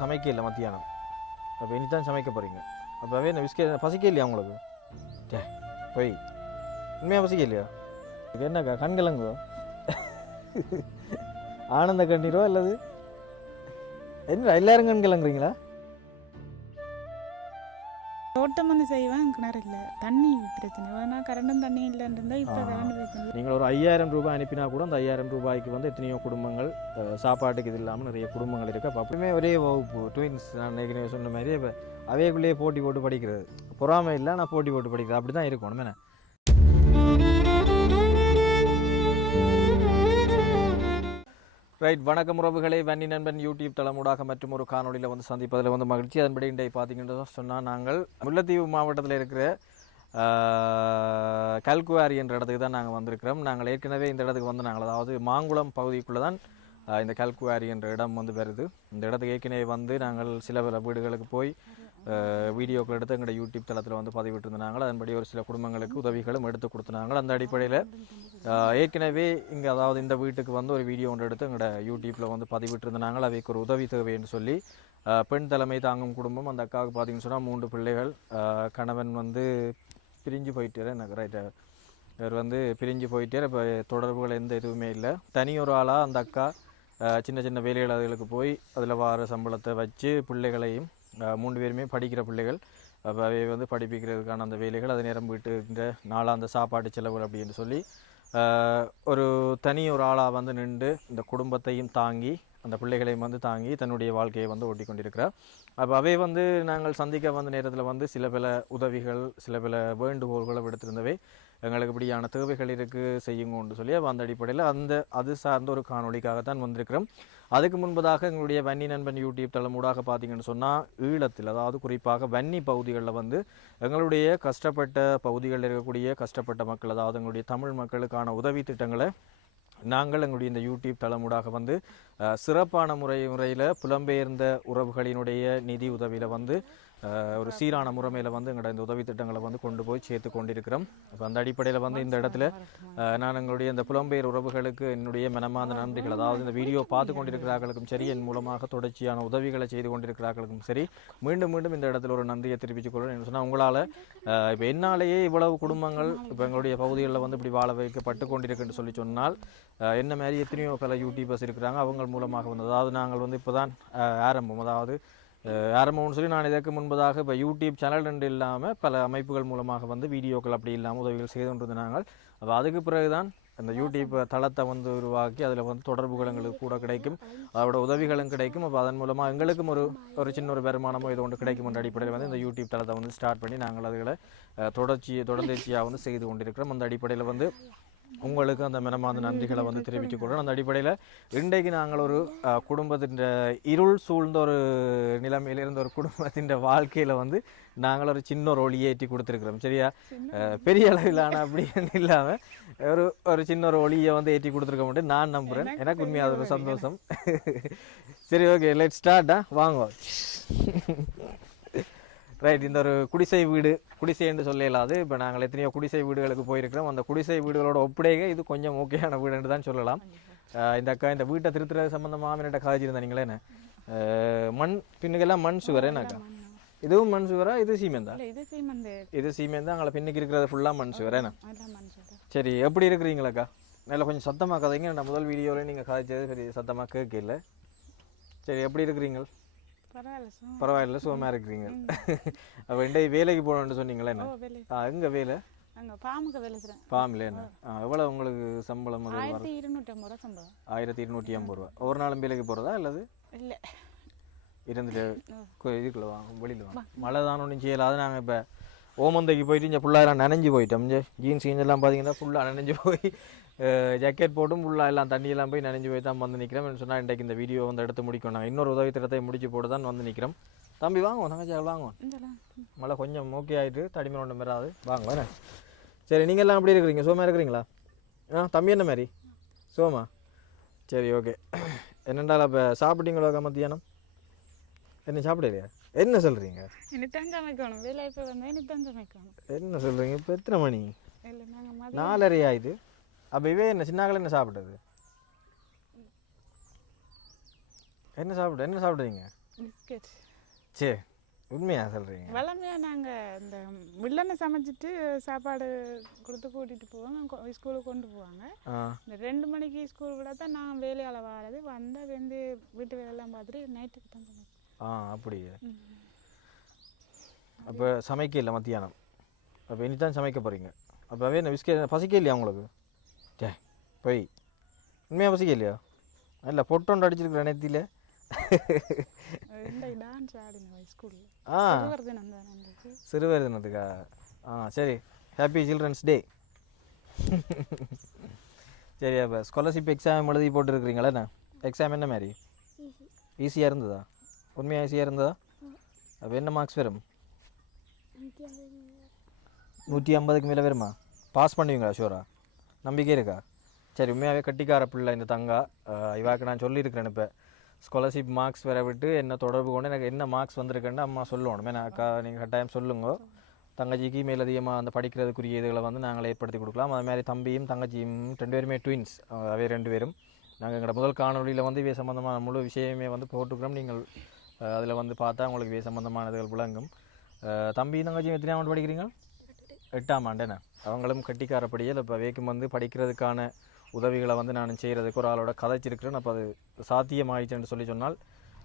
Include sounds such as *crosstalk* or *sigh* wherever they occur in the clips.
சமைக்க இல்லை மத்தியானம். அப்போ இனி தான் சமைக்க போகிறீங்க அப்போவே என்ன விஸ்கே பசிக்க இல்லையா உங்களுக்கு? டே போய். உண்மையாக பசிக்க இல்லையா? இது என்னக்கா கண்கலங்கோ ஆனந்த கண்ணீரோ அல்லது? என்ன எல்லாரும் கண்கலங்குறீங்களா தோட்டம் வந்து செய்வேன் கிணறு இல்லை. தண்ணி பிரச்சனை. ஆனால் கரண்டும் தண்ணி இல்லைன்னு இருந்தால் இப்போ. கரண்ட் பிரச்சனை நீங்கள் ஒரு ஐயாயிரம் ரூபாய் அனுப்பினா கூட அந்த ஐயாயிரம் ரூபாய்க்கு வந்து எத்தனையோ குடும்பங்கள் சாப்பாட்டுக்கு இது இல்லாமல் நிறைய குடும்பங்கள் இருக்குது அப்போ அப்படியுமே ஒரே வகுப்பு ட்வின்ஸ் நான் ஏற்கனவே சொன்ன மாதிரி இப்போ அவைக்குள்ளேயே போட்டி போட்டு படிக்கிறது. பொறாமை இல்லை நான் போட்டி போட்டு படிக்கிறது. அப்படி தான் இருக்கணும் என்ன? ரைட் வணக்கம் உறவுகளே. வன்னி நண்பன் யூடியூப் தளமூடாக மற்றும் ஒரு காணொளியில் வந்து சந்திப்பதில் வந்து மகிழ்ச்சி. அதன்படி இன்றைய பார்த்தீங்கன்னா சொன்னால் நாங்கள் முல்லைத்தீவு மாவட்டத்தில் இருக்கிற கல்குவாரி என்ற இடத்துக்கு தான் நாங்கள் வந்திருக்கிறோம். நாங்கள் ஏற்கனவே இந்த இடத்துக்கு வந்து நாங்கள் அதாவது மாங்குளம் பகுதிக்குள்ளே தான் இந்த கல்குவாரி என்ற இடம் வந்து வருது. இந்த இடத்துக்கு ஏற்கனவே வந்து நாங்கள் சில பல வீடுகளுக்கு போய் வீடியோக்கள் எடுத்து எங்களோட யூடியூப் தளத்தில் வந்து பதிவிட்டிருந்தாங்க. அதன்படி ஒரு சில குடும்பங்களுக்கு உதவிகளும் எடுத்து கொடுத்தாங்க. அந்த அடிப்படையில் ஏற்கனவே இங்கே அதாவது இந்த வீட்டுக்கு வந்து ஒரு வீடியோ ஒன்று எடுத்து எங்களோட யூடியூப்பில் வந்து பதிவிட்டிருந்தாங்க. அவைக்கு ஒரு உதவி தேவைன்னு சொல்லி பெண் தலைமை தாங்கும் குடும்பம் அந்த அக்காவுக்கு பார்த்தீங்கன்னு சொன்னால் மூன்று பிள்ளைகள். கணவன் வந்து பிரிஞ்சு போயிட்டார். எனக்கு ரைட்டு இவர் வந்து பிரிஞ்சு போயிட்டார். இப்போ தொடர்புகள் எந்த எதுவுமே இல்லை. தனி ஒரு ஆளாக அந்த அக்கா சின்ன சின்ன வேலைகள் அதுகளுக்கு போய் அதில் வார சம்பளத்தை வச்சு பிள்ளைகளையும் மூன்று பேருமே படிக்கிற பிள்ளைகள். அப்போ அவை வந்து படிப்பிக்கிறதுக்கான அந்த வேலைகள் அதே நேரம் நாளாக அந்த சாப்பாட்டு செலவுகள் அப்படின்னு சொல்லி ஒரு தனி ஒரு ஆளாக வந்து நின்று இந்த குடும்பத்தையும் தாங்கி அந்த பிள்ளைகளையும் வந்து தாங்கி தன்னுடைய வாழ்க்கையை வந்து ஓட்டி கொண்டிருக்கிறார் அப்போ அவை வந்து நாங்கள் சந்திக்க வந்த நேரத்தில் வந்து சில பல உதவிகள் சில பல வேண்டுகோள்களை விடுத்திருந்தவை. எங்களுக்கு இப்படியான தேவைகள் இருக்குது செய்யுங்கன்னு சொல்லி அப்போ அந்த அடிப்படையில் அந்த அது சார்ந்த ஒரு காணொலிக்காகத்தான் வந்திருக்கிறோம். அதுக்கு முன்பதாக எங்களுடைய வன்னி நண்பன் யூடியூப் தளமூடாக பார்த்தீங்கன்னு சொன்னால் ஈழத்தில் அதாவது குறிப்பாக வன்னி பகுதிகளில் வந்து எங்களுடைய கஷ்டப்பட்ட பகுதிகளில் இருக்கக்கூடிய கஷ்டப்பட்ட மக்கள் அதாவது எங்களுடைய தமிழ் மக்களுக்கான உதவி திட்டங்களை நாங்கள் எங்களுடைய இந்த யூடியூப் தளமூடாக வந்து சிறப்பான முறை முறையில் புலம்பெயர்ந்த உறவுகளினுடைய நிதி உதவியில் வந்து ஒரு சீரான முறைமையில் வந்து எங்களோட இந்த உதவி திட்டங்களை வந்து கொண்டு போய் சேர்த்து கொண்டிருக்கிறோம். அப்போ அந்த அடிப்படையில் வந்து இந்த இடத்துல நான் எங்களுடைய இந்த புலம்பெயர் உறவுகளுக்கு என்னுடைய மனமார்ந்த நன்றிகள். அதாவது இந்த வீடியோ பார்த்து கொண்டிருக்கிறார்களுக்கும் சரி என் மூலமாக தொடர்ச்சியான உதவிகளை செய்து கொண்டிருக்கிறார்களுக்கும் சரி மீண்டும் மீண்டும் இந்த இடத்துல ஒரு நன்றியை தெரிவித்துக் கொள்வேன் சொன்னால் உங்களால் இப்போ என்னாலேயே இவ்வளவு குடும்பங்கள் இப்போ எங்களுடைய பகுதிகளில் வந்து இப்படி வாழ வைக்கப்பட்டு கொண்டிருக்குன்னு சொல்லி சொன்னால் என்ன மாதிரி எத்தனையோ பல யூடியூபர்ஸ் இருக்கிறாங்க அவங்க மூலமாக வந்து அதாவது நாங்கள் வந்து இப்போ தான் ஆரம்பம். அதாவது ஆரம்பம்னு சொல்லி நான் இதற்கு முன்பதாக இப்போ யூடியூப் சேனல் ரெண்டு இல்லாமல் பல அமைப்புகள் மூலமாக வந்து வீடியோக்கள் அப்படி இல்லாமல் உதவிகள் செய்து கொண்டிருந்த நாங்கள் அப்போ அதுக்கு பிறகுதான் அந்த யூடியூப் தளத்தை வந்து உருவாக்கி அதில் வந்து தொடர்புகள் எங்களுக்கு கூட கிடைக்கும். அதோட உதவிகளும் கிடைக்கும். அப்போ அதன் மூலமாக எங்களுக்கும் ஒரு ஒரு சின்ன ஒரு வருமானமோ இது ஒன்று கிடைக்கும் என்ற அடிப்படையில் வந்து இந்த யூடியூப் தளத்தை வந்து ஸ்டார்ட் பண்ணி நாங்கள் அதுகளை தொடர்ச்சி தொடர்ந்தேர்ச்சியாக வந்து செய்து கொண்டிருக்கிறோம். அந்த அடிப்படையில் வந்து உங்களுக்கு அந்த மனமார்ந்த நன்றிகளை வந்து தெரிவித்துக் கொள்கிறோம். அந்த அடிப்படையில் இன்றைக்கு நாங்கள் ஒரு குடும்பத்தின் இருள் சூழ்ந்த ஒரு நிலைமையில இருந்த ஒரு குடும்பத்தின் வாழ்க்கையில் வந்து நாங்கள் ஒரு சின்ன ஒரு ஒளியை ஏற்றி கொடுத்துருக்குறோம். சரியா? பெரிய அளவிலான அப்படி இல்லாமல் ஒரு ஒரு சின்ன ஒரு ஒளியை வந்து ஏற்றி கொடுத்துருக்க மட்டும் நான் நம்புகிறேன் எனக்கு உண்மையாக ஒரு சந்தோஷம். சரி ஓகே லெட் ஸ்டார்ட்டா வாங்க. ரைட் இந்த ஒரு குடிசை வீடு குடிசை என்று சொல்லலாது இப்போ நாங்கள் எத்தனையோ குடிசை வீடுகளுக்கு போயிருக்கிறோம். அந்த குடிசை வீடுகளோட ஒப்படைக இது கொஞ்சம் ஓகேயான வீடுன்னு தான் சொல்லலாம். இந்த அக்கா இந்த வீட்டை திருத்துறது சம்மந்தமாக அவன்கிட்ட காய்ச்சிருந்தா நீங்களே என்ன? மண் பின்னுக்கெல்லாம் மண் சுவர் என்னக்கா? இதுவும் மண் சுவரா இது சீமெந்தா? இது சீமந்து. அங்கே பின்னுக்கு இருக்கிறது ஃபுல்லாக மண் சுவர் என்ன? சரி எப்படி இருக்கிறீங்களாக்கா? நல்லா கொஞ்சம் சத்தமாக கதைங்க. நான் முதல் வீடியோவில் நீங்கள் காய்ச்சது சரி சத்தமாக கேட்கல. சரி எப்படி இருக்கிறீங்க பரவாயில்ல சுகமாக இருக்கிறீங்க. *laughs* அப்போ இன்றைய வேலைக்கு போகணும்னு சொன்னீங்களே என்ன? ஆ எங்கே வேலை? அங்கே பாமுக்கு வேலை செய்கிறேன் பாமில் என்ன? எவ்வளோ உங்களுக்கு சம்பளம் ஆயிரத்தி இருநூற்றி ஐம்பது ரூபா சம்பளம். ஆயிரத்தி இருநூற்றி ஐம்பது ரூபா. ஒரு நாளும் வேலைக்கு போகிறதா அல்லது இல்லை. இருந்துட்டு இதுக்குள்ள வாங்க வெளியில் வாங்க மழை தான் ஒன்றும் செய்யலாது நாங்கள் இப்போ ஓமந்தைக்கு போயிட்டு இங்கே ஃபுல்லாக நனைஞ்சு போயிட்டோம். ஜீன்ஸ் கீன்ஸ் எல்லாம் பார்த்தீங்கன்னா ஃபுல்லாக நனைஞ்சு போய் ஜாக்கெட் போட்டும் ஃபுல்லாக எல்லாம் தண்ணியெல்லாம் போய் நனைஞ்சு போய் தான் வந்து நிற்கிறோம் சொன்னால் இன்றைக்கு இந்த வீடியோ வந்து எடுத்து முடிக்கணும். நாங்கள் இன்னொரு உதவி திட்டத்தை முடிச்சு போட்டு தான் வந்து நிற்கிறோம் தம்பி வாங்குவோம் தங்கச்சி வாங்குவோம் மழை கொஞ்சம் ஓகே ஆகிட்டு தடிமன் ஒன்றும் பெறாது. வாங்க சரி நீங்கள் எல்லாம் எப்படி இருக்கிறீங்க. சோமா இருக்கிறீங்களா? ஆ தம்பி என்ன மாதிரி? சோமா? சரி ஓகே என்னென்றால் இப்போ சாப்பிட்டீங்களா மத்தியானம்? என்ன சாப்பிடலையா? என்ன சொல்கிறீங்க என்ன சொல்கிறீங்க இப்போ எத்தனை மணி? நாலரை ஆயிடுது அப்போ இவே என்ன சின்னாக்கள் என்ன சாப்பிட்டது? என்ன சாப்பிட என்ன சாப்பிடுறீங்க பிஸ்கட். சே உண்மையா சொல்கிறீங்க வளமையாக நாங்கள் இந்த வில்லனை சமைச்சிட்டு சாப்பாடு கொடுத்து கூட்டிகிட்டு கொ- ஸ்கூலுக்கு கொண்டு போவாங்க. இந்த ரெண்டு மணிக்கு ஸ்கூல் விட தான் நான் வேலையால் வாரது. வந்தால் வந்து வீட்டு வேலையெல்லாம் பார்த்துட்டு நைட்டுக்கு தான் ஆ அப்படியே? அப்போ சமைக்க இல்லை மத்தியானம். அப்போ இனி தான் சமைக்க போகிறீங்க அப்போ என்ன பிஸ்கெட் பசிக்க இல்லையா உங்களுக்கு? போய். உண்மையாக பசிக்க இல்லையா இல்லை பொட்டோண்டு அடிச்சிருக்கிற நெத்தியில்? ஆ. சிறுவர் தினத்துக்கா ஆ சரி. ஹாப்பி சில்ட்ரன்ஸ் டே சரி அப்போ ஸ்காலர்ஷிப் எக்ஸாம் எழுதி போட்டுருக்குறீங்களா என்ன? எக்ஸாம் என்ன மாதிரி ஈஸியாக இருந்ததா? உண்மையாக ஈஸியாக இருந்ததா? அப்போ என்ன மார்க்ஸ் வரும்? நூற்றி ஐம்பதுக்கு மேலே. வருமா? பாஸ் பண்ணுவீங்களா ஷூரா நம்பிக்கை இருக்கா? சரி உண்மையாகவே கட்டிக்கார பிள்ளை இந்த தங்கா. இவாக்கு நான் சொல்லியிருக்கிறேன் இப்போ. ஸ்காலர்ஷிப் மார்க்ஸ் வர விட்டு என்ன தொடர்பு கொண்டு எனக்கு என்ன மார்க்ஸ் வந்திருக்குன்னு அம்மா சொல்லணும். ஏன்னா அக்கா நீங்கள் கட்டாயம் சொல்லுங்க. தங்கச்சிக்கு மேல் அதிகமாக அந்த படிக்கிறதுக்குரிய இதுகளை வந்து நாங்கள் ஏற்படுத்தி கொடுக்கலாம். அது மாதிரி தம்பியும் தங்கச்சியும் ரெண்டு பேருமே ட்வின்ஸ் அவை ரெண்டு பேரும். நாங்கள் எங்களோட முதல் காணொலியில் வந்து இவை சம்மந்தமான முழு விஷயமே வந்து போட்டுக்கிறோம் நீங்கள் அதில் வந்து பார்த்தா உங்களுக்கு இவை சம்மந்தமானதுகள் விளங்கும். தம்பியும் தங்கச்சியும் எத்தனை ஆண்டு படிக்கிறீங்க? எட்டாம் ஆண்டுண்ணே அவங்களும் கட்டிக்காரப்படியில் இப்போ வேக்கும் வந்து படிக்கிறதுக்கான உதவிகளை வந்து நான் செய்கிறதுக்கு ஒரு ஆளோட கதைச்சிருக்கிறேன். அப்போ அது சாத்தியமாயிடுச்சுன்னு சொல்லி சொன்னால்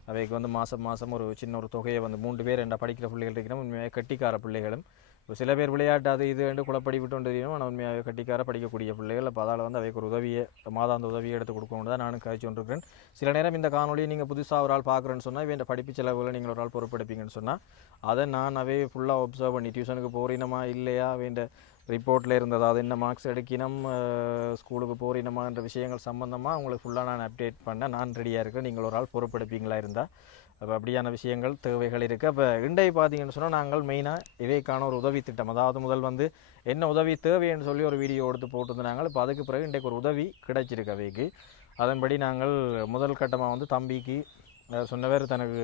அவைக்கு வந்து மாதம் மாதம் ஒரு சின்ன ஒரு தொகையை வந்து மூன்று பேர் என்ன படிக்கிற பிள்ளைகள் இருக்கிறோம். உண்மையாக கெட்டிக்கார பிள்ளைகளும். இப்போ சில பேர் விளையாட்டு அது இது என்று குழப்படி விட்டு கொண்டு தெரியும் ஆனால் உண்மையாக கட்டிக்கார படிக்கக்கூடிய பிள்ளைகள் அப்போ அதால் வந்து அவைக்கு ஒரு உதவியை மாதாந்த உதவியை எடுத்து கொடுக்கணும் தான் நானும் கழிச்சு கொண்டிருக்கிறேன். சில நேரம் இந்த காணொலியை நீங்கள் புதுசாக ஒரு ஆள் பார்க்குறேன்னு சொன்னால் இவன் படிப்பு செலவுகளை நீங்கள் ஒரு ஆள் பொறுப்பெடுப்பீங்கன்னு சொன்னால் அதை நான் அவை ஃபுல்லாக ஒப்சர்வ் பண்ணி டியூஷனுக்கு போகிறீனமா இல்லையா வேண்ட ரிப்போர்ட்டில் இருந்தது அது என்ன மார்க்ஸ் எடுக்கணும் ஸ்கூலுக்கு போகிறீனமான்ற விஷயங்கள் சம்மந்தமாக உங்களுக்கு ஃபுல்லாக நான் அப்டேட் பண்ண நான் ரெடியாக இருக்கேன் நீங்கள் ஒரு ஆள் பொறுப்பெடுப்பீங்களா இருந்தால் அப்போ அப்படியான விஷயங்கள் தேவைகள் இருக்குது அப்போ இண்டை பார்த்தீங்கன்னு சொன்னால் நாங்கள் மெயினாக இவைக்கான ஒரு உதவி திட்டம். அதாவது முதல் வந்து என்ன உதவி தேவைன்னு சொல்லி ஒரு வீடியோ எடுத்து போட்டிருந்தாங்க. இப்போ அதுக்கு பிறகு இன்றைக்கு ஒரு உதவி கிடைச்சிருக்கு அவைக்கு. அதன்படி நாங்கள் முதல் கட்டமாக வந்து தம்பிக்கு சொன்னவர் தனக்கு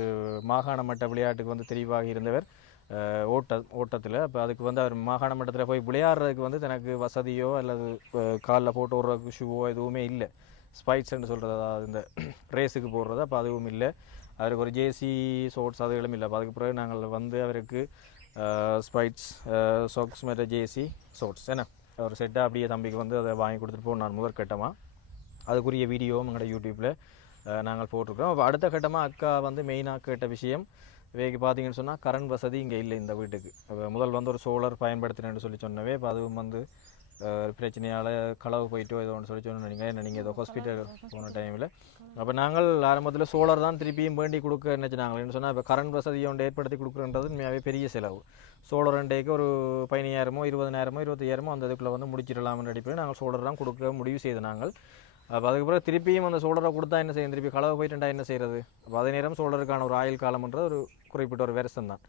மாகாண மட்ட விளையாட்டுக்கு வந்து தெரிவாகி இருந்தவர் ஓட்ட ஓட்டத்தில். அப்போ அதுக்கு வந்து அவர் மாகாண மட்டத்தில் போய் விளையாடுறதுக்கு வந்து தனக்கு வசதியோ அல்லது காலில் போட்டு விடுறதுக்கு ஷூவோ எதுவுமே இல்லை. ஸ்பைட்ஸ்ன்னு சொல்கிறது அதாவது இந்த *clears throat* ரேஸுக்கு போடுறது அப்போ அதுவும் இல்லை. அவருக்கு ஒரு ஜேசி ஷோட்ஸ் அதுகளும் இல்லை. அதுக்கு பிறகு நாங்கள் வந்து அவருக்கு ஸ்பைட்ஸ் சாக்ஸ் மேலே ஜேசி ஷோட்ஸ் என்ன? ஒரு செட்டாக அப்படியே தம்பிக்கு வந்து அதை வாங்கி கொடுத்துட்டு போகணும் நான் முதல் கட்டமாக அதுக்குரிய வீடியோவும் எங்களோட யூடியூப்பில் நாங்கள் போட்டிருக்கோம் அப்போ அடுத்த கட்டமாக அக்கா வந்து மெயினாக கேட்ட விஷயம் இவைக்கு பார்த்தீங்கன்னு சொன்னால் கரண்ட் வசதி இங்கே இல்லை இந்த வீட்டுக்கு. முதல் வந்து ஒரு சோலார் பயன்படுத்தினேன்னு சொல்லி சொன்னவே இப்போ அதுவும் வந்து பிரச்சனையால் களவு போயிட்டோ ஏதோ ஒன்று சொல்லி சொன்னீங்க என்ன நீங்கள் ஏதோ ஹாஸ்பிட்டல் போன டைமில் அப்போ நாங்கள் ஆரம்பத்தில் சோலார் தான் திருப்பியும் வேண்டி கொடுக்க நினச்சினாங்க என்ன சொன்னால் இப்போ கரண்ட் வசதியை ஒன்று ஏற்படுத்தி கொடுக்குறன்றது உண்மையாகவே பெரிய செலவு. சோலார் ரெண்டேக்கு ஒரு பதினாயிரமோ இருபதனாயிரமோ இருபத்தையாயிரமோ அந்த இதுக்குள்ளே வந்து முடிச்சிடலாம்னு அடிப்படையில் நாங்கள் சோலார் தான் கொடுக்க முடிவு செய்து நாங்கள். அப்போ அதுக்கு பிறகு திருப்பியும் அந்த சோலரை கொடுத்தா என்ன செய்யும்? திருப்பி களவு போயிட்டுண்டா என்ன செய்கிறது அப்போ அதே நேரம் சோலருக்கான ஒரு ஆயுள் காலம்ன்றது ஒரு குறிப்பிட்ட ஒரு வருஷம் தான்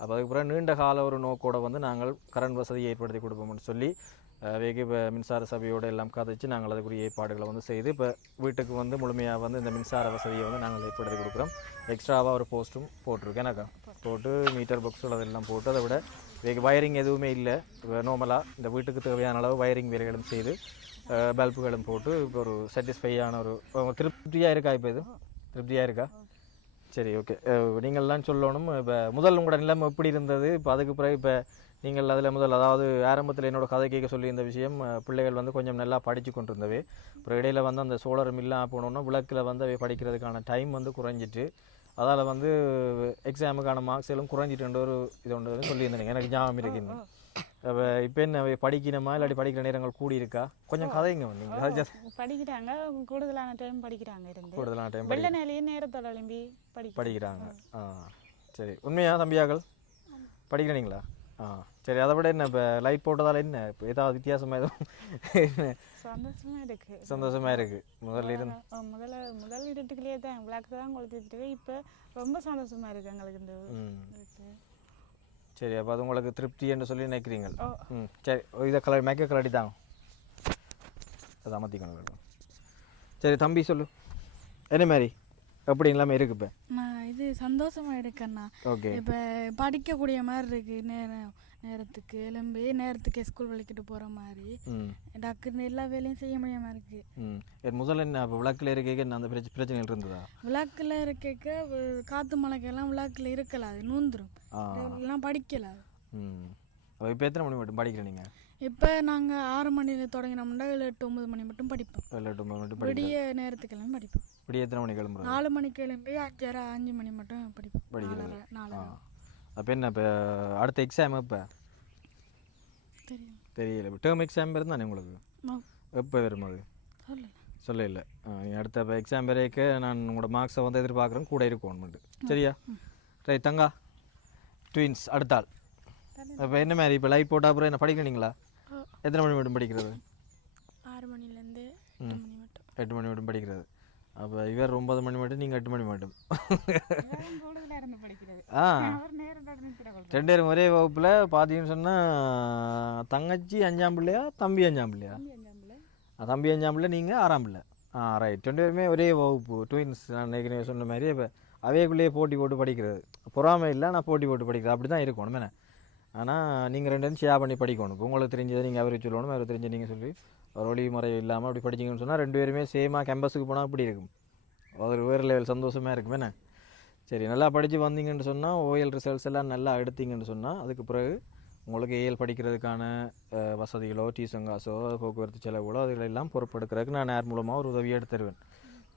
அப்போ அதுக்கு பிறகு நீண்ட கால ஒரு நோக்கோடு வந்து நாங்கள் கரண்ட் வசதியை ஏற்படுத்தி கொடுப்போம்னு சொல்லி வேக இப்போ மின்சார சபையோடு எல்லாம் கதைச்சு நாங்கள் அதுக்குரிய ஏற்பாடுகளை வந்து செய்து இப்போ வீட்டுக்கு வந்து முழுமையாக வந்து இந்த மின்சார வசதியை வந்து நாங்கள் ஏற்படுத்தி கொடுக்குறோம். எக்ஸ்ட்ராவாக ஒரு போஸ்ட்டும் போட்டிருக்கேன் எனக்கா போட்டு மீட்டர் பாக்ஸுகள் அதெல்லாம் போட்டு அதை விட வேக வயரிங் எதுவுமே இல்லை. நார்மலாக இந்த வீட்டுக்கு தேவையான அளவு வயரிங் வேலைகளும் செய்து பல்புகளும் போட்டு இப்போ ஒரு சாட்டிஸ்ஃபையான ஒரு திருப்தியாக இருக்கா இப்போ இது? திருப்தியாக இருக்கா? சரி ஓகே நீங்கள்லாம் சொல்லணும். இப்போ முதல் உங்களோட நிலைமை எப்படி இருந்தது? இப்போ அதுக்கு பிறகு இப்போ நீங்கள் அதில் முதல் அதாவது ஆரம்பத்தில் என்னோட கதை கேட்க சொல்லி இந்த விஷயம் பிள்ளைகள் வந்து கொஞ்சம் நல்லா படித்து கொண்டிருந்தவை அப்புறம் இடையில வந்து அந்த சோலார் மில்லாம் போனோன்னா விளக்கில் வந்து அவை படிக்கிறதுக்கான டைம் வந்து குறைஞ்சிட்டு அதால் வந்து எக்ஸாமுக்கான மார்க்ஸ் எல்லாம் குறைஞ்சிட்டுன்ற ஒரு இது ஒன்று சொல்லியிருந்தேன். எனக்கு ஞாபகம் அப்போ இப்போ என்ன அவை படிக்கணுமா இல்லாட்டி படிக்கிற நேரங்கள் கூடி இருக்கா கொஞ்சம் கதைங்க நீங்கள் படிக்கிறாங்க. கூடுதலான டைம் படிக்கிறாங்க இருந்து. கூடுதலான டைம் வெள்ள நேலையே நேரத்தோட எழும்பி படி படிக்கிறாங்க. ஆ சரி. உண்மையா தம்பியாக்கள்? படிக்கிறீங்களா? ஆ சரி அதை விட என்ன இப்போ லைட் போட்டதால என்ன? இப்போ ஏதாவது வித்தியாசமாக எதுவும் என்ன? சந்தோஷமா இருக்கு. சந்தோஷமா இருக்கு. முதல்ல இருந்து. முதல்ல முதல் இருட்டுக்குள்ளேயே தான் விளக்கு தான் கொளுத்திட்டு இப்போ ரொம்ப சந்தோஷமா இருக்கு எங்களுக்கு இந்த. சரி அப்போ அது உங்களுக்கு திருப்தி என்று சொல்லி நினைக்கிறீங்க ம் சரி இதை கலர் மேக்க கலடி தாங்க அதை அமர்த்திக்கணும் சரி தம்பி சொல்லு. என்ன மாதிரி எப்படி இல்லாமல் இருக்கு இப்போ இது சந்தோஷமா இருக்கேண்ணா ஓகே. இப்போ படிக்கக்கூடிய மாதிரி இருக்கு நே- நேரத்துக்கு. எலும்பி நேரத்துக்கு ஸ்கூல் வலிக்கிட்டு போகிற மாதிரி. டக்குன்னு எல்லா வேலையும் செய்ய முடியாமல் இருக்குது ம். முதல்ல என்ன அப்போ விளக்கில் இருக்க அந்த பிரச்சனை பிரச்சனைகள் இருந்ததா? விளக்கில் இருக்க காற்று மழைக்கெல்லாம் விளக்கில் இருக்கலாது நூந்துரும். எல்லாம் படிக்கலாது ம். இப்போ எத்தனை மணி மட்டும் படிக்கிறேன் நீங்கள் இப்போ நாங்கள் ஆறு மணியில் தொடங்கினோம்னா ஏழு எட்டு ஒம்பது மணி மட்டும் படிப்போம். எட்டு மட்டும் விடிய நேரத்துக்கெல்லாம் படிப்போம். இப்படி எத்தனை மணி கிளம்புறது? நாலு மணிக்கு எழும்பி அஞ்சரை அஞ்சு மணி மட்டும் படிப்போம். படிக்கிறது. நாலரை அப்போ என்ன இப்போ அடுத்த எக்ஸாம் எப்போ? தெரியும். தெரியல. இப்போ டேர்ம் எக்ஸாம் இருந்தானே உங்களுக்கு? ஆ, எப்போ வரும் அது சொல்ல இல்லை அடுத்த இப்போ எக்ஸாம் வரைக்கு நான் உங்களோட மார்க்ஸை வந்து எதிர்பார்க்குறேன். கூட இருக்கணும்ட்டு சரியா? ரைட் தங்கா. ட்வின்ஸ் அடுத்தாள் இப்போ என்ன மாதிரி? இப்போ லைட் போட்டால் அப்புறம் என்ன படிக்கிறீங்களா. எத்தனை மணி மட்டும் படிக்கிறது? ஆறு மணிலேருந்து எட்டு மணி மட்டும். எட்டு மணி மட்டும் படிக்கிறது. அப்போ இவர் ஒன்பது மணி மட்டும் நீங்கள் எட்டு மணி மட்டும். ஆ. ரெண்டு பேரும் ஒரே வகுப்பில் பார்த்தீங்கன்னு சொன்னால் தங்கச்சி அஞ்சாம் பிள்ளையா தம்பி அஞ்சாம் பிள்ளையா? தம்பி அஞ்சாம் பிள்ளை. நீங்கள் ஆறாம் பிள்ளை. ஆ ரைட் ரெண்டு பேருமே ஒரே வகுப்பு. ட்வின்ஸ் நான் ஏற்கனவே சொன்ன மாதிரி இப்போ அவைக்குள்ளேயே போட்டி போட்டு படிக்கிறது. பொறாமை இல்லை நான் போட்டி போட்டு படிக்கிறது. அப்படி தான் இருக்கணும் என்ன? ஆனால் நீங்கள் ரெண்டு ஷேர் பண்ணி படிக்கணும். உங்களுக்கு தெரிஞ்சதை நீங்கள் அவருக்கு சொல்லணும் அவருக்கு தெரிஞ்ச நீங்கள் சொல்லி ஒரு ஒளி முறை இல்லாமல் அப்படி படிச்சிங்கன்னு சொன்னால் ரெண்டு பேருமே சேமாக கேம்பஸுக்கு போனால் அப்படி இருக்கும். அது வேறு லெவல் சந்தோஷமாக இருக்கும். என்ன? சரி நல்லா படித்து வந்தீங்கன்னு சொன்னால் ஓஎல் ரிசல்ட்ஸ் எல்லாம் நல்லா எடுத்தீங்கன்னு சொன்னால் அதுக்கு பிறகு உங்களுக்கு ஏஎல் படிக்கிறதுக்கான வசதிகளோ டியூஷன் காசோ போக்குவரத்து செலவுகளோ அதுகளெல்லாம் பொறுப்பெடுக்கிறதுக்கு நான் நேர் மூலமாக ஒரு உதவி எடுத்து தருவேன்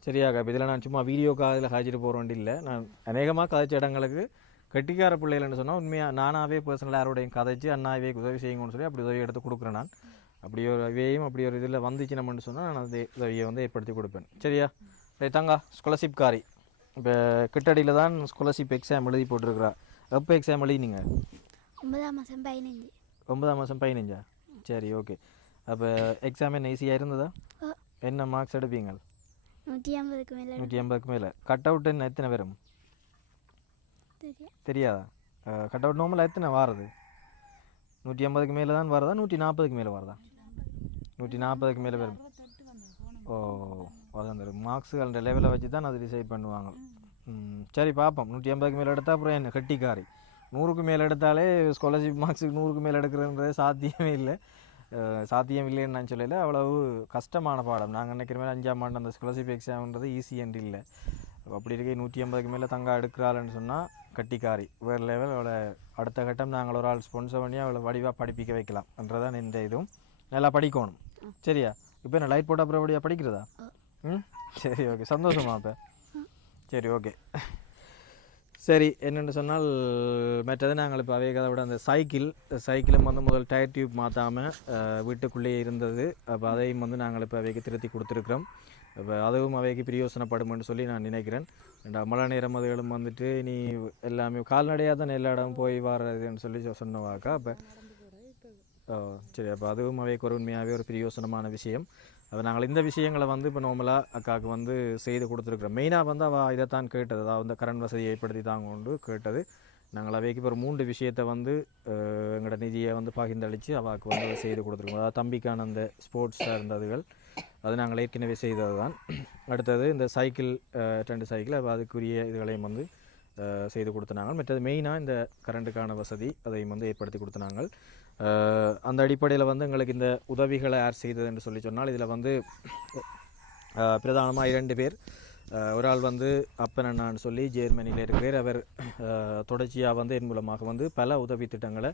சரியாக இப்போ இதில் நான் சும்மா வீடியோ காதில் காய்ச்சிட்டு போகிற வேண்டி இல்லை நான் அநேகமாக கதைச்ச இடங்களுக்கு கெட்டிக்கார பிள்ளைகள்னு சொன்னால் உண்மையாக நானாகவே பர்சனலாக யாரோடையும் கதைச்சு அண்ணாவே உதவி செய்யுங்கன்னு சொல்லி அப்படி உதவி எடுத்து கொடுக்குறேன் நான். அப்படி ஒரு இவையும் அப்படி ஒரு இதில் வந்துச்சு நம்மன்னு சொன்னால் நான் அந்த உதவியை வந்து ஏற்படுத்தி கொடுப்பேன். சரியா? ரைட் தாங்க ஸ்காலர்ஷிப் காரி. இப்போ கிட்டடியில் தான் ஸ்காலர்ஷிப் எக்ஸாம் எழுதி போட்டிருக்கிறா. எப்போ எக்ஸாம் எழுதினீங்க? ஒன்பதாம் மாதம் பதினஞ்சு. ஒன்பதாம் மாதம் பதினஞ்சா? சரி ஓகே அப்போ எக்ஸாம் என்ன ஈஸியாக இருந்ததா. என்ன மார்க்ஸ் எடுப்பீங்க? நூற்றி ஐம்பதுக்கு மேலே நூற்றி எண்பதுக்கு மேலே. கட் அவுட் என்ன எத்தனை தெரியும் தெரியாதா. கட் அவுட் நார்மலாக எத்தனை வாரது? நூற்றி ஐம்பதுக்கு மேலே தான் வரதா? நூற்றி நாற்பதுக்கு மேலே வரதா? நூற்றி நாற்பதுக்கு மேலே வரும் ஓ அதான் அந்த மார்க்ஸுகள் அந்த லெவலை வச்சு தான் அது டிசைட் பண்ணுவாங்க. ம், சரி பார்ப்போம். நூற்றி ஐம்பதுக்கு மேலே எடுத்தால் அப்புறம் என்ன? கட்டிக்காரி. நூறுக்கு மேலே எடுத்தாலே ஸ்காலர்ஷிப் மார்க்ஸுக்கு நூறுக்கு மேலே எடுக்கிறதுன்றது சாத்தியமே இல்லை. சாத்தியம் இல்லைன்னு நான் சொல்லல. அவ்வளவு கஷ்டமான பாடம். நாங்கள் நினைக்கிற மாதிரி அஞ்சாம் ஆண்டு அந்த ஸ்காலர்ஷிப் எக்ஸாம்ன்றது ஈஸி என்று இல்லை. அப்படி இருக்க நூற்றி ஐம்பதுக்கு மேலே தங்க எடுக்கிறாள்னு சொன்னால் கட்டிக்காரி. வேறு லெவல் அவளை அடுத்த கட்டம் நாங்கள் ஒரு ஆள் ஸ்பான்சர் பண்ணி அவளை வடிவாக படிப்பிக்க வைக்கலாம்ன்றதான் இந்த இதுவும் நல்லா படிக்கணும். சரியா? இப்போ என்ன லைட் போட்ட அப்புறம் அப்படியா? படிக்கிறதா? ம்? சரி ஓகே சந்தோஷமா இப்போ சரி ஓகே சரி என்னென்னு சொன்னால் மற்றது நாங்கள் இப்போ அவையை விட அந்த சைக்கிள் சைக்கிளும் வந்து முதல் டயர் டியூப் மாற்றாமல் வீட்டுக்குள்ளேயே இருந்தது. அப்போ அதையும் வந்து நாங்கள் இப்போ அவைக்கு திருத்தி கொடுத்துருக்குறோம். இப்போ அதுவும் அவைக்கு பிரயோசனப்படும்னு சொல்லி நான் நினைக்கிறேன். ரெண்டா மழை நேரம் அதுகளும் வந்துட்டு நீ எல்லாமே கால்நடையாக தானே எல்லா இடமும் போய் வர்றதுன்னு சொல்லி சொன்னவாக்கா அப்போ ஓ சரி. அப்போ அதுவும் அவைக்கு ஒரு உண்மையாகவே ஒரு பிரயோசனமான விஷயம். அப்போ நாங்கள் இந்த விஷயங்களை வந்து இப்போ நார்மலாக அக்காவுக்கு வந்து செய்து கொடுத்துருக்குறோம். மெயினாக வந்து அவள் இதைத்தான் கேட்டது. அதாவது இந்த கரண்ட் வசதியை ஏற்படுத்தி தாங்க கொண்டு கேட்டது. நாங்கள் அவைக்கு இப்போ ஒரு மூன்று விஷயத்தை வந்து எங்களோட நிதியை வந்து பகிர்ந்தளித்து அவளுக்கு வந்து செய்து கொடுத்துருக்கோம். அதாவது தம்பிக்கான அந்த ஸ்போர்ட்ஸாக இருந்ததுகள் அது நாங்கள் ஏற்கனவே செய்தது தான் அடுத்தது இந்த சைக்கிள் ரெண்டு சைக்கிள் அப்போ அதுக்குரிய இதுகளையும் வந்து செய்து கொடுத்தனாங்க மற்றது மெயினாக இந்த கரண்ட்டுக்கான வசதி அதையும் வந்து ஏற்படுத்தி கொடுத்தனாங்க அந்த அடிப்படையில் வந்து எங்களுக்கு இந்த உதவிகளை யார் செய்தது என்று சொல்லி சொன்னால் இதில் வந்து பிரதானமாக இரண்டு பேர். ஒரு ஆள் வந்து அப்பன் அண்ணான்னு சொல்லி ஜெர்மனியில் இருக்கிறார். அவர் தொடர்ச்சியாக வந்து என் மூலமாக வந்து பல உதவி திட்டங்களை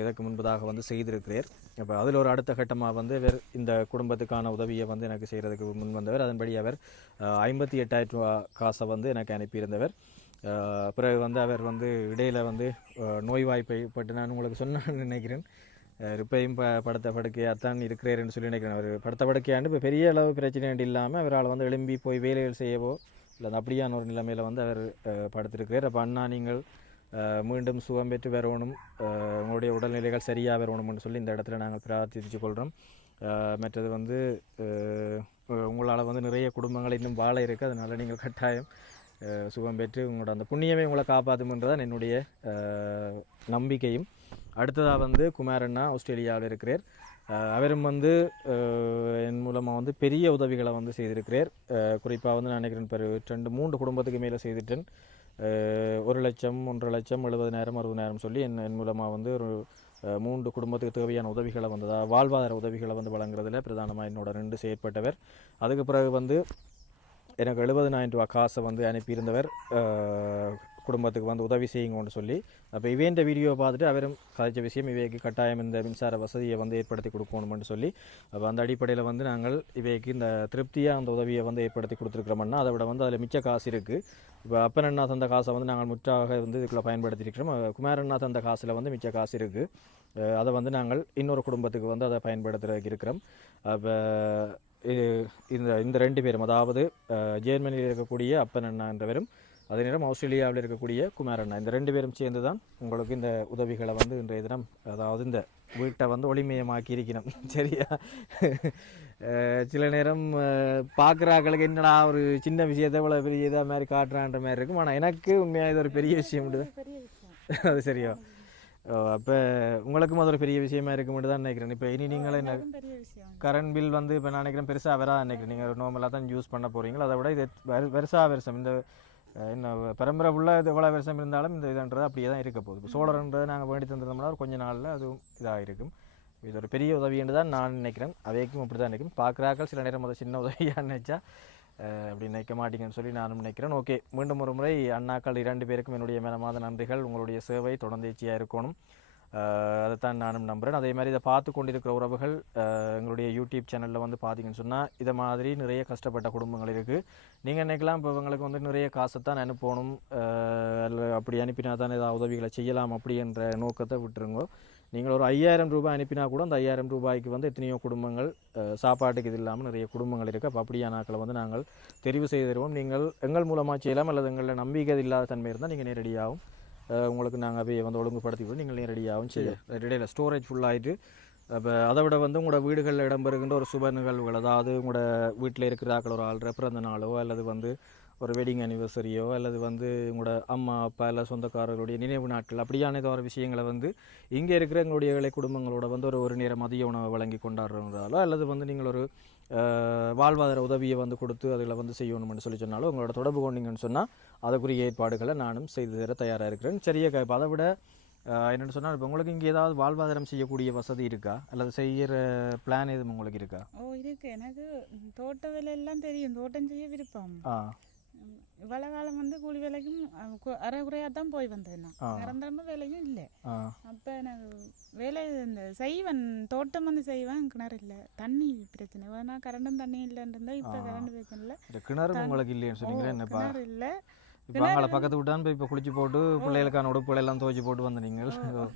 இதற்கு முன்பதாக வந்து செய்திருக்கிறார். அப்போ அதில் ஒரு அடுத்த கட்டமாக வந்து இவர் இந்த குடும்பத்துக்கான உதவியை வந்து எனக்கு செய்கிறதுக்கு முன் வந்தவர். அதன்படி அவர் ஐம்பத்தி எட்டாயிரம் ரூபா காசை வந்து எனக்கு அனுப்பியிருந்தவர். பிறகு வந்து அவர் வந்து இடையில் வந்து நோய்வாய்ப்பை நோய் நான் உங்களுக்கு சொன்னேன்னு நினைக்கிறேன். ரிப்பையும் ப படுத்த படுக்கையாகத்தான் இருக்கிறேன்னு சொல்லி நினைக்கிறேன். அவர் படுத்த படுக்கையாண்டு இப்போ பெரிய அளவு பிரச்சனை இல்லாமல் அவரால் வந்து எழும்பி போய் வேலைகள் செய்யவோ இல்லை அப்படியான ஒரு நிலைமையில் வந்து அவர் படுத்திருக்கிறார். அப்போ அண்ணா நீங்கள் மீண்டும் சுகம் பெற்று வரணும் உங்களுடைய உடல்நிலைகள் சரியாக வரணும்னு சொல்லி இந்த இடத்துல நாங்கள் பிரார்த்தித்து கொள்கிறோம் மற்றது வந்து உங்களால் வந்து நிறைய குடும்பங்கள் இன்னும் வாழ இருக்குது அதனால் நீங்கள் கட்டாயம் சுகம் பெற்று உங்களோட அந்த புண்ணியமே உங்களை காப்பாற்றுமன்றதான் என்னுடைய நம்பிக்கையும். அடுத்ததாக வந்து குமாரண்ணா ஆஸ்திரேலியாவில் இருக்கிறார். அவரும் வந்து என் மூலமாக வந்து பெரிய உதவிகளை வந்து செய்திருக்கிறார். குறிப்பாக வந்து நான் நினைக்கிறேன் பெரு ரெண்டு மூன்று குடும்பத்துக்கு மேலே செய்துட்டேன். ஒரு லட்சம் ஒன்றரை லட்சம் எழுபதனாயிரம் அறுபதாயிரம் சொல்லி என் என் மூலமாக வந்து ஒரு மூன்று குடும்பத்துக்கு தேவையான உதவிகளை வந்து வாழ்வாதார உதவிகளை வந்து வழங்குறதுல பிரதானமாக என்னோட ரெண்டு செயற்பட்டவர். அதுக்கு பிறகு வந்து எனக்கு எழுபதினாயிரம் ரூபா காசை வந்து அனுப்பியிருந்தவர் குடும்பத்துக்கு வந்து உதவி செய்யுங்கன்னு சொல்லி அப்போ இவேண்ட வீடியோ பார்த்துட்டு அவரும் சாதித்த விஷயம் இவைக்கு கட்டாயம் இந்த மின்சார வசதியை வந்து ஏற்படுத்தி கொடுக்கணும்னு சொல்லி அப்போ அந்த அடிப்படையில் வந்து நாங்கள் இவைக்கு இந்த திருப்தியாக அந்த உதவியை வந்து ஏற்படுத்தி கொடுத்துருக்குறோம்னா அதை விட வந்து அதில் மிச்ச காசு இருக்குது இப்போ அப்பன் அண்ணா தந்த காசை வந்து நாங்கள் முற்றாக வந்து இதுக்குள்ளே பயன்படுத்தியிருக்கிறோம். குமாரண்ணா தந்த காசில் வந்து மிச்ச காசு இருக்குது அதை வந்து நாங்கள் இன்னொரு குடும்பத்துக்கு வந்து அதை பயன்படுத்துறதுக்கு இருக்கிறோம். அப்போ இந்த இந்த ரெண்டு பேரும் அதாவது ஜேர்மனியில் ஜெர்மனியில் இருக்கக்கூடிய அப்பன் அண்ணா என்றவரும் அதே நேரம் ஆஸ்திரேலியாவில் இருக்கக்கூடிய குமார் அண்ணா. இந்த ரெண்டு பேரும் சேர்ந்து தான் உங்களுக்கு இந்த உதவிகளை வந்து இன்றைய தினம் அதாவது இந்த வீட்டை வந்து ஒளிமயமாக்கி இருக்கணும் *laughs* சரியா? சில நேரம் பார்க்குறாக்களுக்கு என்னடா ஒரு சின்ன விஷயத்தை இவ்வளோ பெரிய இதாக மாதிரி காட்டுறான்ற மாதிரி இருக்கும். ஆனால் எனக்கு உண்மையாக இது ஒரு பெரிய விஷயம் *laughs* அது சரியா? அப்போ உங்களுக்கும் அது ஒரு பெரிய விஷயமா இருக்கும்னு தான் நினைக்கிறேன். இப்போ இனி நீங்களே என்ன? கரண்ட் பில் வந்து இப்போ நான் நினைக்கிறேன் பெருசாக வராது நினைக்கிறேன். நீங்கள் நார்மலாக தான் யூஸ் பண்ண போகிறீங்களா அதை விட இது பெருசாக வருஷம். இந்த இன்னும் என்ன பரம்பரை ஃபுல்லாக இது எவ்வளோ வருஷம் இருந்தாலும் இந்த இதுன்றது அப்படியே தான் இருக்க போகுது. இப்போ சோழர்ன்றது நாங்கள் வேண்டி தந்திருந்தோம்னா ஒரு கொஞ்ச நாளில் அதுவும் இதாக இருக்கும் இது ஒரு பெரிய உதவின்னு தான் நான் நினைக்கிறேன். அவைக்கும் அப்படி தான் நினைக்கும். பார்க்குறாக்கள் சில நேரம் அதை சின்ன உதவியாக நினைச்சா அப்படி நினைக்க மாட்டீங்கன்னு சொல்லி நானும் நினைக்கிறேன். ஓகே மீண்டும் ஒரு முறை அண்ணாக்கள் இரண்டு பேருக்கும் என்னுடைய மேலமாத நன்றிகள். உங்களுடைய சேவை தொடர்ந்தேச்சியாக இருக்கணும். அதைத்தான் நானும் நம்புகிறேன் அதே மாதிரி இதை பார்த்து கொண்டிருக்கிற உறவுகள் எங்களுடைய யூடியூப் சேனலில் வந்து பார்த்தீங்கன்னு சொன்னால் இதை மாதிரி நிறைய கஷ்டப்பட்ட குடும்பங்கள் இருக்குது நீங்கள் நினைக்கலாம் இப்போ இவங்களுக்கு வந்து நிறைய காசைத்தான் அனுப்பணும் அப்படி அனுப்பினா தான் ஏதாவது உதவிகளை செய்யலாம் அப்படி என்ற நோக்கத்தை விட்டுருங்கோ. நீங்கள் ஒரு ஐயாயிரம் ரூபாய் அனுப்பினா கூட அந்த ஐயாயிரம் ரூபாய்க்கு வந்து எத்தனையோ குடும்பங்கள் சாப்பாட்டுக்கு இது இல்லாமல் நிறைய குடும்பங்கள் இருக்குது அப்போ அப்படியான ஆட்களை வந்து நாங்கள் தெரிவு செய்து தருவோம். நீங்கள் எங்கள் மூலமாக செய்யலாம் அல்லது எங்களில் நம்பிக்கை இல்லாத தன்மை இருந்தால் நீங்கள் நேரடியாகவும் உங்களுக்கு நாங்கள் அவையை வந்து ஒழுங்குபடுத்தி விட நீங்கள் நேரடியாகவும் செய்ய இடையில ஸ்டோரேஜ் ஃபுல்லாகிட்டு அப்போ அதை விட வந்து உங்களோட வீடுகளில் இடம்பெறுகின்ற ஒரு சுப நிகழ்வுகள் அதாவது உங்களோட வீட்டில் இருக்கிறாக்கள் ஒரு ஆள் பிறந்த நாளோ அல்லது வந்து ஒரு வெட்டிங் அனிவர்சரியோ அல்லது வந்து உங்களோட அம்மா அப்பா இல்லை சொந்தக்காரர்களுடைய நினைவு நாட்கள் அப்படியான ஒரு விஷயங்களை வந்து இங்கே இருக்கிற எங்களுடைய குடும்பங்களோட வந்து ஒரு ஒரு நேரம் மதிய உணவை வழங்கி கொண்டாடுறவங்களாலோ அல்லது வந்து நீங்கள் ஒரு வாழ்வாதார உதவியை வந்து கொடுத்து அதில் வந்து செய்யணும்னு சொல்லி சொன்னாலும் உங்களோட தொடர்பு கொண்டீங்கன்னு சொன்னால் அதுக்குரிய ஏற்பாடுகளை நானும் செய்து தர தயாராக இருக்கிறேன். சரியா இப்போ அதை விட என்னென்னு சொன்னால் இப்போ உங்களுக்கு இங்கே ஏதாவது வாழ்வாதாரம் செய்யக்கூடிய வசதி இருக்கா? அல்லது செய்கிற பிளான் எதுவும் உங்களுக்கு இருக்கா? ஓ இருக்கு. எனக்கு தோட்ட வேலை எல்லாம் தெரியும். தோட்டம் செய்ய விருப்பம். ஆ. ம், இவ்வளவு காலம் வந்து கூலி வேலைக்கும் அரை குறையாக தான் போய் வந்தேன் நான். நிரந்தரமாக வேலையும் இல்லை அப்போ எனக்கு வேலை இந்த செய்வன் தோட்டம் வந்து செய்வேன் கிணறு இல்லை தண்ணி பிரச்சனை ஏன்னா கரண்டும் தண்ணி இல்லைன்னு இருந்தால் இப்போ. கரண்ட் பிரச்சனை இல்லை கிணறு உங்களுக்கு இல்லைன்னு சொன்னீங்களே கிணறு இல்லை இப்போ பக்கத்து விட்டான் இப்போ குளிச்சு போட்டு பிள்ளைகளுக்கான உடுப்புகள் எல்லாம் துவைச்சு போட்டு வந்த நீங்கள் ஆ,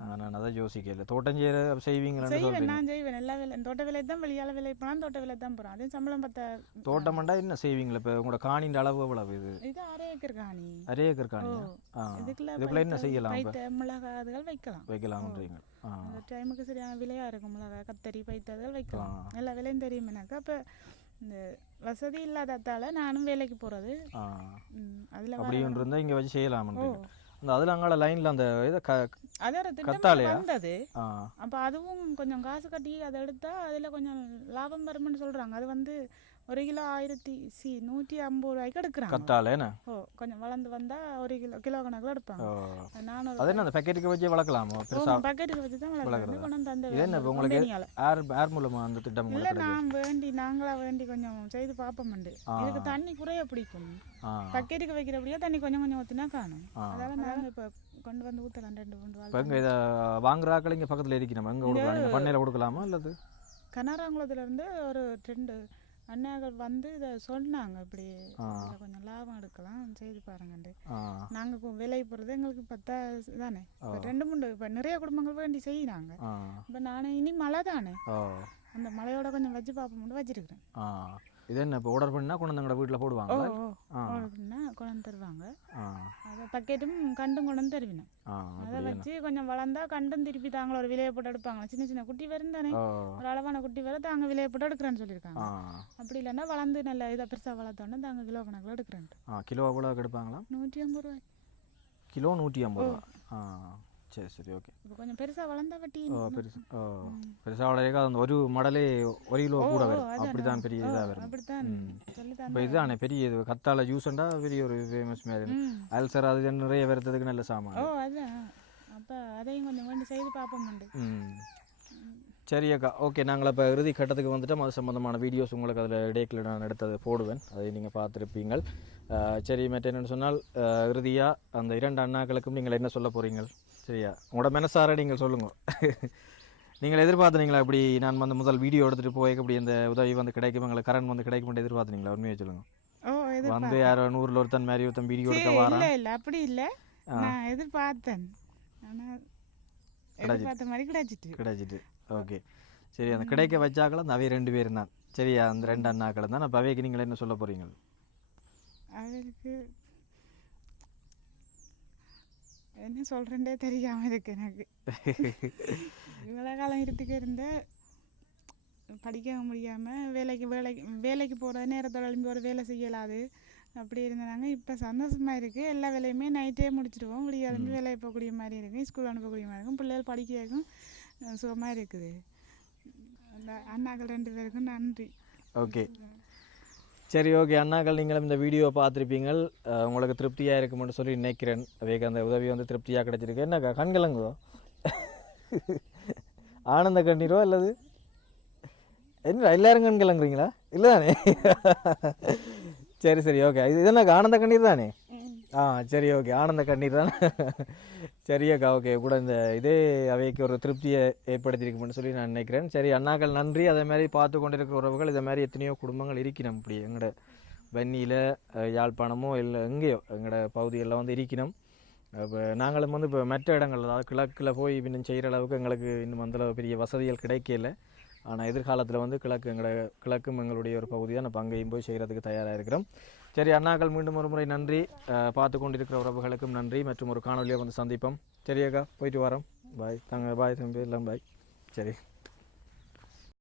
நான் அதை யோசிக்கல. தோட்டம் செய்கிற செய்வீங்களான்னு செய்வேன் நான் செய்வேன். எல்லா வேலை தோட்ட வேலை தான் வெளியால வேலை போனால் தோட்ட வேலை தான் போகிறோம் அதுவும் சம்பளம் பத்த தோட்டம்ண்டா என்ன செய்வீங்களா? இப்போ உங்களோட காணின்ற அளவு எவ்வளவு இது? இது அரை ஏக்கர் காணி. அரை ஏக்கர் காணியா? ஆ. இதுக்குள்ள இதுக்குள்ள என்ன செய்யலாம் மிளகாய் அதுகள் வைக்கலாம். வைக்கலாம்ன்றீங்க. அந்த டைமுக்கு சரியான விலையா இருக்கும். மிளகாய் கத்தரி பைத்த அதுகள் வைக்கலாம். எல்லா வேலையும் தெரியும் எனக்கு. அப்போ இந்த வசதி இல்லாததால நானும் வேலைக்கு போகிறது அதில் அப்படியும் இருந்தால் இங்கே வச்சு ஓ. செய்யலாம்ன்றீங்க அந்த அதில் அங்கால லைனில் அந்த இதை க கத்தாழையா? வந்தது. அப்போ அதுவும் கொஞ்சம் காசு கட்டி அதை எடுத்தா அதில் கொஞ்சம் லாபம் வரும்னு சொல்கிறாங்க அது வந்து ஒரு கிலோ ஆயிரத்தி சி நூற்றி ஐம்பது ரூபாய்க்கு எடுக்கிறாங்க. கத்தால என்ன? ஓ கொஞ்சம் வளர்ந்து வந்தால் ஒரு கிலோ கிலோ கணக்கில் எடுப்பாங்க. ஓ. நானூறு அது என்ன அந்த பேக்கெட்டுக்கு வச்சு வளர்க்கலாமா? பக்கெட்டுக்கு வச்சு தான் வளர்க்குறது? கொண்டு வந்து அந்த என்ன உங்களுக்கு. ஏர் ஏர் மூலமா அந்த திட்டம் இல்ல நான் வேண்டி நாங்களா வேண்டி கொஞ்சம் செய்து பார்ப்போம்ண்டு ஆ. இதுக்கு தண்ணி குறைய பிடிக்கும். பக்கெட்டுக்கு வைக்கிறபடியா தண்ணி கொஞ்சம் கொஞ்சம் ஊற்றினா காணும். ஆ. அதால நாங்க இப்போ கொண்டு வந்து ஊற்றலாம் ரெண்டு மூணு இப்போ இங்கே இதை வாங்குறாக்கள் இங்கே பக்கத்தில் இருக்கணும்? எங்கே கொடுக்கலாம்? நீங்கள் பண்ணையில் கொடுக்கலாமா? அல்லது கனராங்குளத்துல இருந்து ஒரு ரெண்டு அண்ணாக்கள் வந்து இதை சொன்னாங்க. இப்படி. இதுல கொஞ்சம் லாபம் எடுக்கலாம். செய்து பாருங்கண்டு ஆ. நாங்கள் விலை போடுறது எங்களுக்கு பத்தா தானே? இப்போ ரெண்டு மூணு இப்போ நிறைய குடும்பங்கள் வேண்டி செய்கிறாங்க இப்போ நான் இனி மழை தானே? அந்த மழையோட கொஞ்சம் வச்சு பார்ப்போம்னு வச்சிருக்கிறேன் ஆ இது என்ன இப்போ ஆர்டர் பண்ணால் கொண்டு வந்து வீட்டில் ஓ போடுவாங்களா ஓ ஆ அப்படின்னா கொண்டு தருவாங்க. அதை பக்கெட்டும் கண்டும் கொண்டு தருவினோம் அதை வச்சு கொஞ்சம் வளர்ந்தா கண்டும் திருப்பி தாங்கள ஒரு விலையை போட்டு எடுப்பாங்க சின்ன சின்ன குட்டி வரும் தானே. ஒரு அளவான குட்டி வர தாங்க விலையை போட்டு எடுக்கிறேன்னு சொல்லியிருக்காங்க. அப்படி இல்லைன்னா வளர்ந்து நல்லா இதை பெருசாக வளர்த்தோன்னே தாங்க கிலோ கணக்கில் எடுக்கிறேன்ட்டு. ஆ கிலோ எவ்வளோ எடுப்பாங்களா? நூற்றி ஐம்பது ரூபாய். கிலோ நூற்றி ஐம்பது ரூபா. சரி சரி ஓகே இப்போ கொஞ்சம் பெருசாக வளர்ந்தா வட்டி ஓ பெருசு ஓ பெருசாக வளர்க்க அந்த ஒரு மடலே ஒரு கிலோ கூட வரும். அப்படி தான் பெரிய இதாக வரும் இப்போ இதுதானே பெரிய இது கத்தாழை ஜூஸ்ண்டா பெரிய ஒரு ஃபேமஸ் மாதிரி அல்சர் அது நிறைய வரதுக்கு நல்ல ஓ சாமான் அதான் அப்போ அப்போ அதையும் கொஞ்சம் வேண்டி செய்து பார்ப்போம்ண்டு ம் சரி அக்கா ஓகே நாங்கள் இப்போ இறுதி கட்டத்துக்கு வந்துட்டோம் அது சம்மந்தமான வீடியோஸ் உங்களுக்கு அதில் இடைக்கில் நான் எடுத்தது போடுவேன் அதை நீங்கள் பார்த்துருப்பீங்கள் அஹ், சரி மற்ற என்னென்னு சொன்னால் இறுதியாக அந்த இரண்டு அண்ணாக்களுக்கும் நீங்கள் என்ன சொல்ல போகிறீங்க சரியா. உங்களோட மனசார நீங்கள் சொல்லுங்க. நீங்கள் எதிர்பார்த்தனீங்களா இப்படி நான் வந்து முதல் வீடியோ எடுத்துகிட்டு போய் இப்படி இந்த உதவி வந்து கிடைக்கும் எங்களுக்கு கரண்ட் வந்து கிடைக்கும் எதிர்பார்த்தனீங்களா? உண்மையை சொல்லுங்க. வந்து யாரோ நூறில் ஒருத்தன் மாதிரி ஒருத்தன் வீடியோ எடுக்க வாரான். இல்ல இல்ல அப்படி இல்ல. நான் எதிர்பார்த்தேன். ஆனா எதிர்பார்த்த மாதிரி கிடைச்சிட்டு. கிடைச்சிட்டு. ஓகே. சரி அந்த கிடைக்க வச்சாக்கள் அந்த அவை ரெண்டு பேரும் தான். சரியா அந்த ரெண்டு அண்ணாக்கள் தான். அப்போ அவைக்கு நீங்கள் என்ன சொல்ல போகிறீங்க அவருக்கு என்ன சொல்றேன்டே தெரியாம இருக்கு எனக்கு. *laughs* இவ்வளோ காலம் இருட்டுக்கு இருந்த படிக்க முடியாம வேலைக்கு வேலைக்கு வேலைக்கு போகிற நேரத்தோட எழும்பி ஒரு வேலை செய்யலாது. அப்படி இருந்தாங்க இப்போ சந்தோஷமா இருக்கு. எல்லா வேலையுமே நைட்டே முடிச்சிடுவோம். விடிய எழும்பி வேலைக்கு போகக்கூடிய மாதிரி இருக்கும் ஸ்கூல் அனுப்பக்கூடிய மாதிரி இருக்கும். பிள்ளைகள் படிக்கிறதுக்கும் அஹ், சுகமா இருக்குது. அந்த அண்ணாக்கள் ரெண்டு பேருக்கும் நன்றி. ஓகே சரி ஓகே அண்ணாக்கள் நீங்களும் இந்த வீடியோவை பார்த்துருப்பீங்கள். உங்களுக்கு திருப்தியாக இருக்கும்னு சொல்லி நினைக்கிறேன். அவைக்கு அந்த உதவி வந்து திருப்தியாக கிடைச்சிருக்கு. என்னக்கா கண்கிழங்கோ ஆனந்த கண்ணீரோ அல்லது? என்ன எல்லாரும் கண்கிழங்குறீங்களா இல்லை தானே சரி சரி ஓகே இது என்னக்கா ஆனந்த கண்ணீர் தானே? ஆ சரி ஓகே. ஆனந்த கண்ணீர் தான். சரியக்கா ஓகே. கூட இந்த இதே அவைக்கு ஒரு திருப்தியை ஏற்படுத்தியிருக்கும்னு சொல்லி நான் நினைக்கிறேன். சரி அண்ணாக்கள் நன்றி. அதே மாதிரி பார்த்து கொண்டிருக்கிற உறவுகள் இதை மாதிரி எத்தனையோ குடும்பங்கள் இருக்கணும் இப்படி. எங்களோட வன்னியில் யாழ்ப்பாணமோ இல்லை எங்கேயோ எங்களோட பகுதிகளில் வந்து இருக்கணும் இப்போ நாங்களும் வந்து இப்போ மற்ற இடங்கள் அதாவது கிழக்கில் போய் இன்னும் செய்கிற அளவுக்கு எங்களுக்கு இன்னும் அந்த பெரிய வசதிகள் கிடைக்கல. ஆனால் எதிர்காலத்தில் வந்து கிழக்கு எங்களோட கிழக்கும் எங்களுடைய ஒரு பகுதி தான் நம்ம அங்கேயும் போய் செய்கிறதுக்கு தயாராக இருக்கிறோம். சரி அண்ணாக்கள் மீண்டும் ஒரு முறை நன்றி. பார்த்து கொண்டிருக்கிற உறவுகளுக்கும் நன்றி. மற்றும் ஒரு காணொலியை வந்து சந்திப்போம். சரியாக்கா போயிட்டு வரோம். பாய் தாங்க பாய் தம்பி. எல்லாம் பாய் சரி.